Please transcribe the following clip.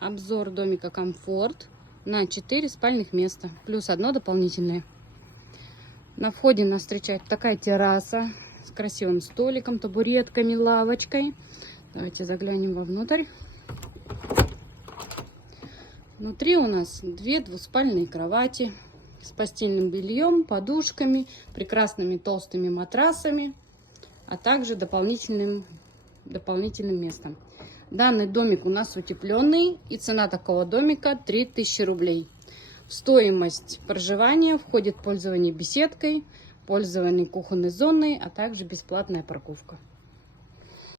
Обзор домика «Комфорт» на 4 спальных места, плюс одно дополнительное. На входе нас встречает такая терраса с красивым столиком, табуретками, лавочкой. Давайте заглянем вовнутрь. Внутри у нас 2 двуспальные кровати с постельным бельем, подушками, прекрасными толстыми матрасами, а также дополнительным местом. Данный домик у нас утепленный, и цена такого домика 3000 рублей. В стоимость проживания входит пользование беседкой, пользование кухонной зоной, а также бесплатная парковка.